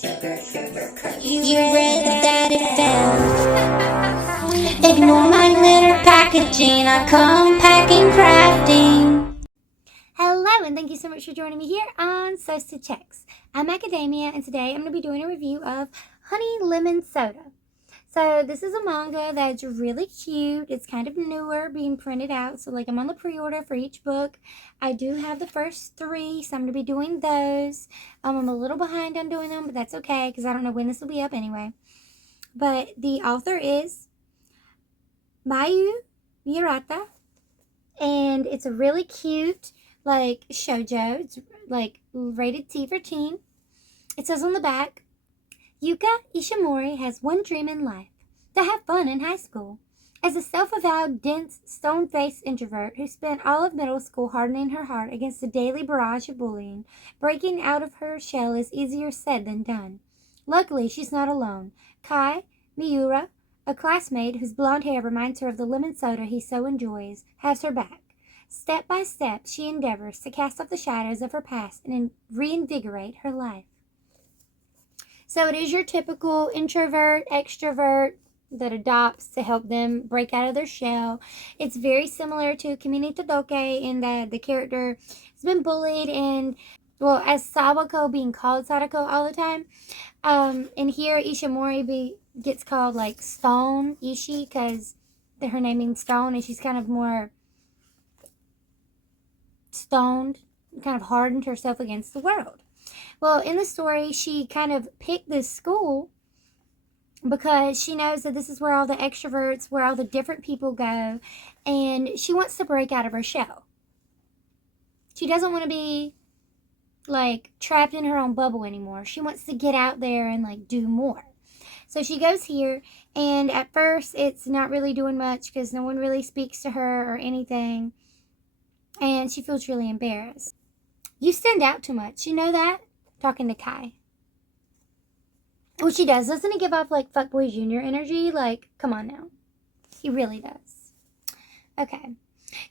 You read that it fell. Ignore my glitter packaging. I come packing crafting. Hello, and thank you so much for joining me here on Sosa Checks. I'm Academia, and today I'm going to be doing a review of Honey Lemon Soda. So this is a manga that's really cute. It's kind of newer, being printed out. So I'm on the pre-order for each book. I do have the first 3, so I'm going to be doing those. I'm a little behind on doing them, but that's okay because I don't know when this will be up anyway. But the author is Mayu Murata, and it's a really cute shoujo. It's rated T for teen. It says on the back, Yuka Ishimori has one dream in life: to have fun in high school. As a self-avowed, dense, stone-faced introvert who spent all of middle school hardening her heart against the daily barrage of bullying, breaking out of her shell is easier said than done. Luckily, she's not alone. Kai Miura, a classmate whose blonde hair reminds her of the lemon soda he so enjoys, has her back. Step by step, she endeavors to cast off the shadows of her past and reinvigorate her life. So it is your typical introvert, extrovert that adopts to help them break out of their shell. It's very similar to Kimi Todoke in that the character has been bullied and, as Sawako being called Sadako all the time. And here Ishimori gets called Stone Ishi because her name means stone, and she's kind of more stoned, kind of hardened herself against the world. Well, in the story, she kind of picked this school because she knows that this is where all the extroverts, where all the different people go, and she wants to break out of her shell. She doesn't want to be trapped in her own bubble anymore. She wants to get out there and do more. So she goes here, and at first it's not really doing much because no one really speaks to her or anything, and she feels really embarrassed. You stand out too much, you know that? Talking to Kai. Well, she does. Doesn't he give off Fuckboy Jr. energy? Come on now. He really does. Okay.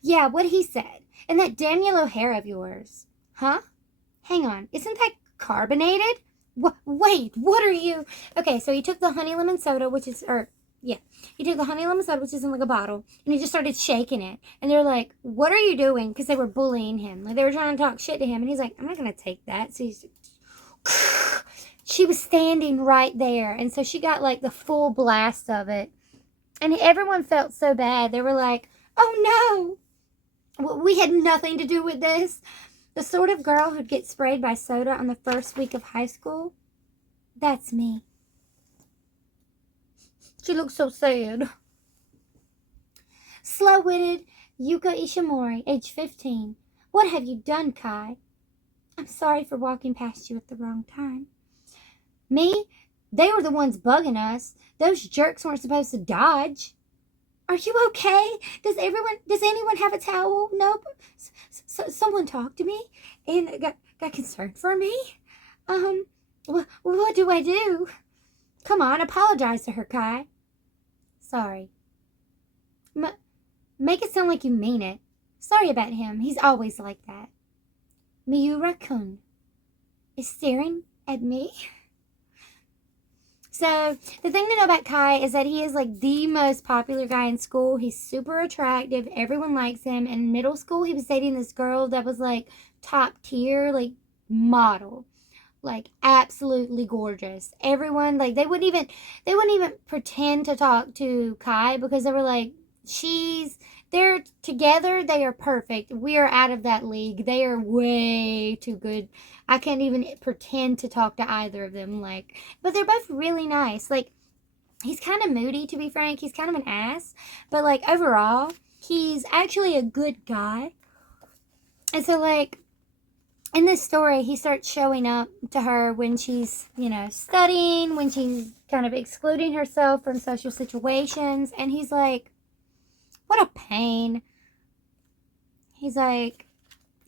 Yeah, what he said. And that damn yellow hair of yours. Huh? Hang on. Isn't that carbonated? Wait, what are you? Okay, so he took the honey lemon soda, he took the honey lemon soda, which is in a bottle, and he just started shaking it. And they're like, what are you doing? Because they were bullying him. They were trying to talk shit to him. And he's like, I'm not going to take that. So she was standing right there. And so she got the full blast of it. And everyone felt so bad. They were like, oh no, we had nothing to do with this. The sort of girl who'd get sprayed by soda on the first week of high school, that's me. She looks so sad. Slow-witted Yuka Ishimori, age 15. What have you done, Kai? I'm sorry for walking past you at the wrong time. Me? They were the ones bugging us. Those jerks weren't supposed to dodge. Are you okay? Does anyone have a towel? Nope. Someone talked to me and got concerned for me. What do I do? Come on, apologize to her, Kai. Sorry. Make it sound like you mean it. Sorry about him. He's always like that. Miura-kun is staring at me. So, the thing to know about Kai is that he is the most popular guy in school. He's super attractive. Everyone likes him. In middle school, he was dating this girl that was top tier, model. Absolutely gorgeous. Everyone, they wouldn't even pretend to talk to Kai because they were they're together, they are perfect. We are out of that league. They are way too good. I can't even pretend to talk to either of them. But they're both really nice. He's kind of moody, to be frank. He's kind of an ass. But, overall, he's actually a good guy. And so, in this story, he starts showing up to her when she's, studying, when she's kind of excluding herself from social situations. And he's like, what a pain. He's like,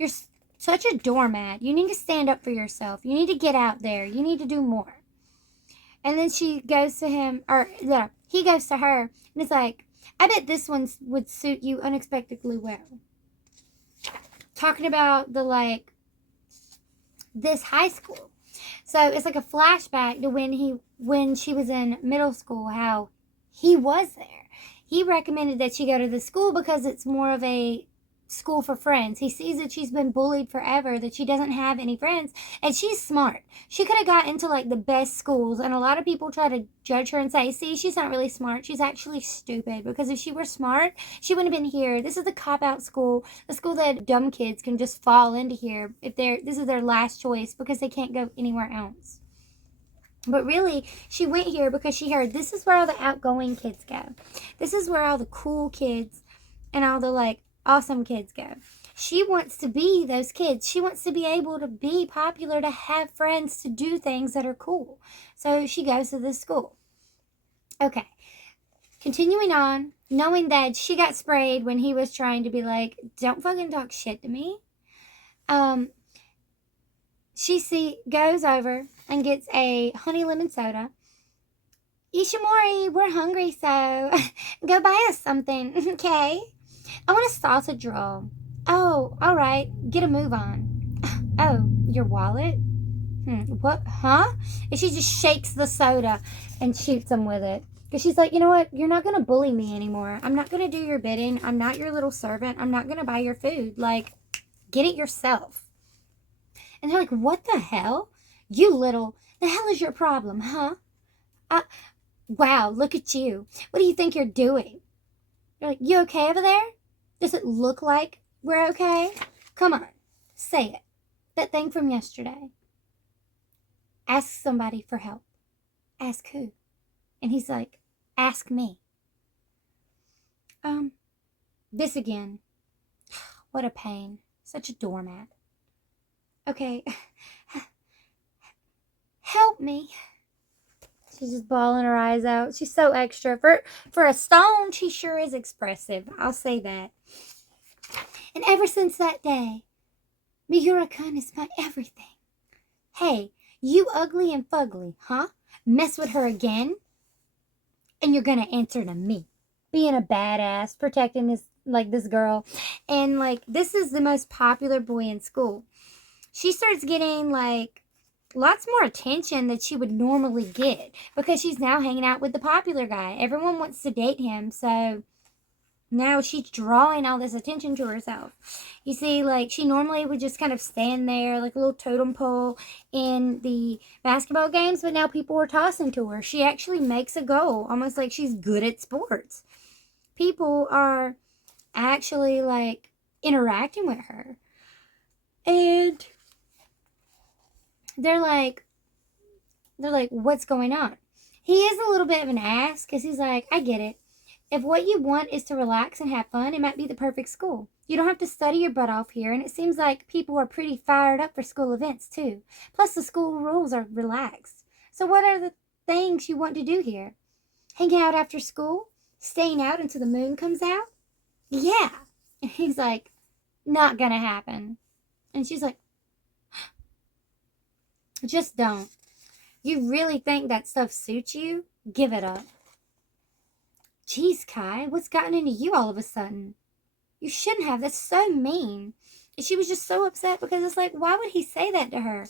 you're such a doormat. You need to stand up for yourself. You need to get out there. You need to do more. And then she goes to him, he goes to her, and it's like, I bet this one would suit you unexpectedly well. Talking about this high school. So it's like a flashback to when she was in middle school, how he was there. He recommended that she go to the school because it's more of a school for friends. He sees that she's been bullied forever, that she doesn't have any friends, and she's smart. She could have got into like the best schools, and a lot of people try to judge her and say, see, she's not really smart. She's actually stupid, because if she were smart, she wouldn't have been here. This is the cop-out school, the school that dumb kids can just fall into here if this is their last choice because they can't go anywhere else. But really, she went here because she heard this is where all the outgoing kids go. This is where all the cool kids and all the like awesome kids go. She wants to be those kids. She wants to be able to be popular, to have friends, to do things that are cool. So she goes to this school. Okay. Continuing on, knowing that she got sprayed when he was trying to be like, don't fucking talk shit to me. She goes over and gets a honey lemon soda. Ishimori, we're hungry, so go buy us something, okay? I want a sausage roll. Oh, all right. Get a move on. Oh, your wallet? What? Huh? And she just shakes the soda and shoots him with it. Because she's like, you know what? You're not going to bully me anymore. I'm not going to do your bidding. I'm not your little servant. I'm not going to buy your food. Like, get it yourself. And they're like, what the hell? You little, the hell is your problem, huh? Wow, look at you. What do you think you're doing? They're like, you okay over there? Does it look like we're okay? Come on, say it. That thing from yesterday. Ask somebody for help. Ask who? And he's like, ask me. This again. What a pain. Such a doormat. Okay. Help me. She's just bawling her eyes out. She's so extra. For a stone, she sure is expressive. I'll say that. And ever since that day, Miura-kun is my everything. Hey, you ugly and fugly, huh? Mess with her again? And you're gonna answer to me. Being a badass, protecting this girl. And like, this is the most popular boy in school. She starts getting like lots more attention than she would normally get because she's now hanging out with the popular guy. Everyone wants to date him, so now she's drawing all this attention to herself. You see, like, she normally would just kind of stand there like a little totem pole in the basketball games, but now people are tossing to her. She actually makes a goal, almost like she's good at sports. People are actually like interacting with her, and they're like, what's going on? He is a little bit of an ass because he's like, I get it. If what you want is to relax and have fun, it might be the perfect school. You don't have to study your butt off here, and it seems like people are pretty fired up for school events too. Plus, the school rules are relaxed. So what are the things you want to do here? Hang out after school? Staying out until the moon comes out? Yeah. And he's like, not gonna happen. And she's like, just don't. You really think that stuff suits you? Give it up. Jeez, Kai, what's gotten into you all of a sudden? You shouldn't have. That's so mean. And she was just so upset because it's like, why would he say that to her?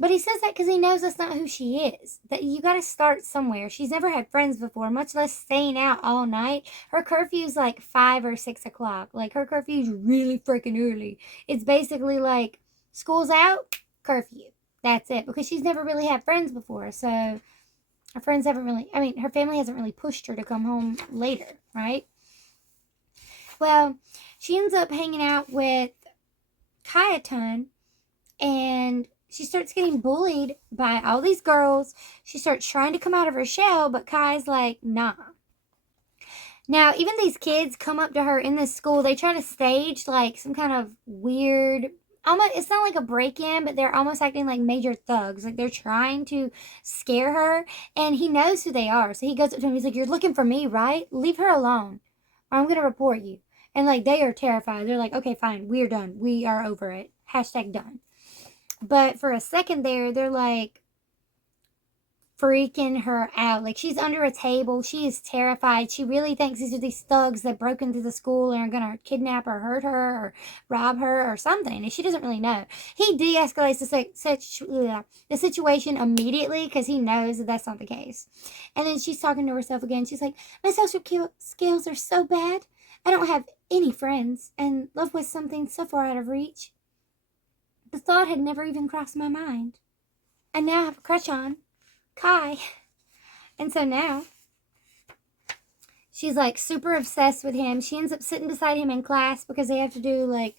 But he says that because he knows that's not who she is. That you got to start somewhere. She's never had friends before, much less staying out all night. Her curfew's like 5 or 6 o'clock. Like, her curfew's really freaking early. It's basically like, school's out, curfew. That's it. Because she's never really had friends before. So her friends haven't really, her family hasn't really pushed her to come home later, right? Well, she ends up hanging out with Kai a ton, and she starts getting bullied by all these girls. She starts trying to come out of her shell, but Kai's like, nah. Now, even these kids come up to her in this school. They try to stage like some kind of weird, almost, it's not like a break-in, but they're almost acting like major thugs. Like, they're trying to scare her, and he knows who they are. So he goes up to him. He's like, you're looking for me, right? Leave her alone, or I'm going to report you. And like, they are terrified. They're like, okay, fine. We're done. We are over it. # done. But for a second there, they're like, freaking her out. Like, she's under a table. She is terrified. She really thinks these are these thugs that broke into the school and are going to kidnap or hurt her or rob her or something. And she doesn't really know. He de-escalates the situation immediately because he knows that that's not the case. And then she's talking to herself again. She's like, my social skills are so bad. I don't have any friends. And love was something so far out of reach. The thought had never even crossed my mind. I now have a crush on Kai. And so now she's like super obsessed with him. She ends up sitting beside him in class because they have to do like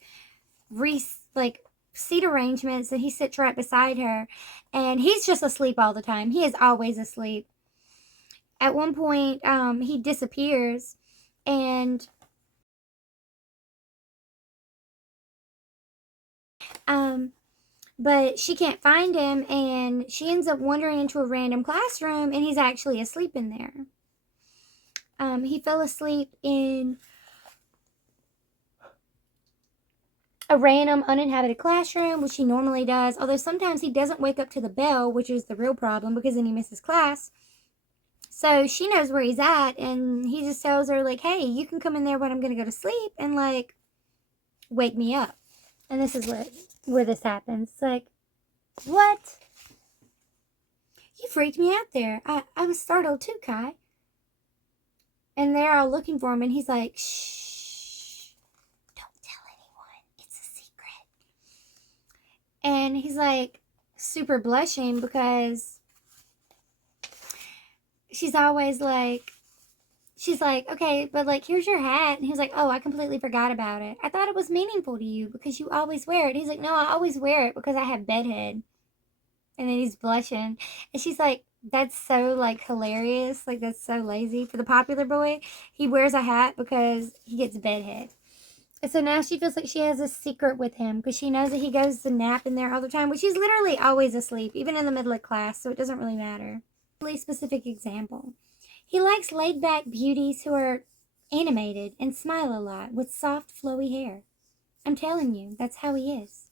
seat arrangements, and he sits right beside her, and he's just asleep all the time. He is always asleep. At one point he disappears, and but she can't find him, and she ends up wandering into a random classroom, and he's actually asleep in there. He fell asleep in a random uninhabited classroom, which he normally does, although sometimes he doesn't wake up to the bell, which is the real problem because then he misses class. So she knows where he's at, and he just tells her, like, hey, you can come in there when I'm going to go to sleep and, like, wake me up. And this is where this happens. It's like, what? You freaked me out there. I was startled too, Kai. And they're all looking for him, and he's like, shh, don't tell anyone. It's a secret. And he's like super blushing because she's always like, she's like, okay, but like, here's your hat. And he's like, oh, I completely forgot about it. I thought it was meaningful to you because you always wear it. He's like, no, I always wear it because I have bedhead. And then he's blushing. And she's like, that's so like hilarious. Like, that's so lazy. For the popular boy, he wears a hat because he gets bedhead. And so now she feels like she has a secret with him because she knows that he goes to nap in there all the time, which he's literally always asleep, even in the middle of class. So it doesn't really matter. Really specific example. He likes laid-back beauties who are animated and smile a lot with soft, flowy hair. I'm telling you, that's how he is.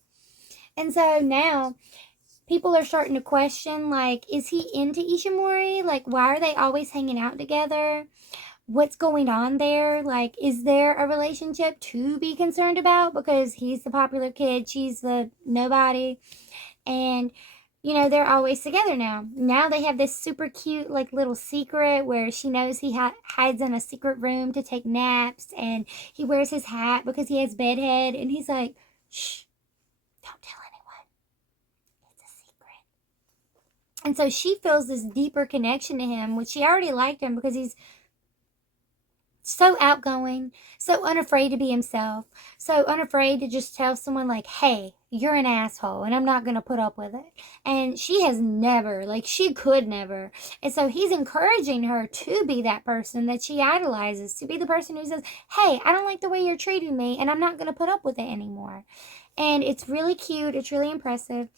And so now people are starting to question, like, is he into Ishimori? Like, why are they always hanging out together? What's going on there? Like, is there a relationship to be concerned about? Because he's the popular kid, she's the nobody. And you know, they're always together now. Now they have this super cute, like, little secret where she knows he hides in a secret room to take naps, and he wears his hat because he has bedhead, and he's like, shh, don't tell anyone. It's a secret. And so she feels this deeper connection to him, which she already liked him because he's so outgoing, so unafraid to be himself, so unafraid to just tell someone, like, hey, you're an asshole and I'm not going to put up with it. And she has never, like, she could never. And so he's encouraging her to be that person that she idolizes, to be the person who says, hey, I don't like the way you're treating me and I'm not going to put up with it anymore. And it's really cute. It's really impressive.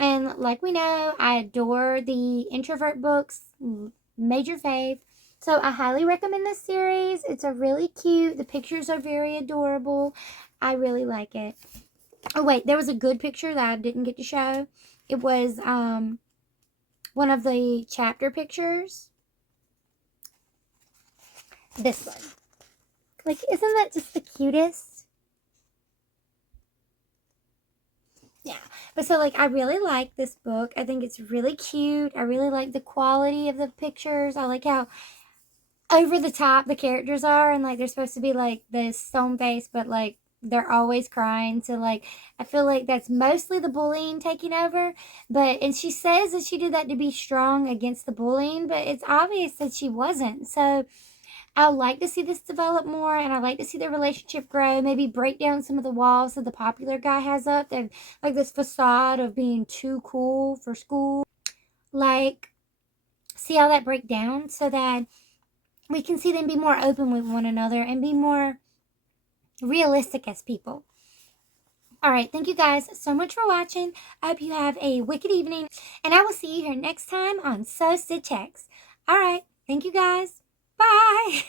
And like we know, I adore the introvert books, major fave. So I highly recommend this series. It's a really cute. The pictures are very adorable. I really like it. Oh, wait. There was a good picture that I didn't get to show. It was one of the chapter pictures. This one. Like, isn't that just the cutest? Yeah. But so, like, I really like this book. I think it's really cute. I really like the quality of the pictures. I like how over the top the characters are, and like they're supposed to be like this stone face, but like they're always crying. So like I feel like that's mostly the bullying taking over, and she says that she did that to be strong against the bullying, but it's obvious that she wasn't. So I like to see this develop more, and I like to see the relationship grow, maybe break down some of the walls that the popular guy has up, that like this facade of being too cool for school. Like, see how that break down so that we can see them be more open with one another and be more realistic as people. All right, thank you guys so much for watching. I hope you have a wicked evening, and I will see you here next time on So Sid Checks. All right, thank you guys. Bye.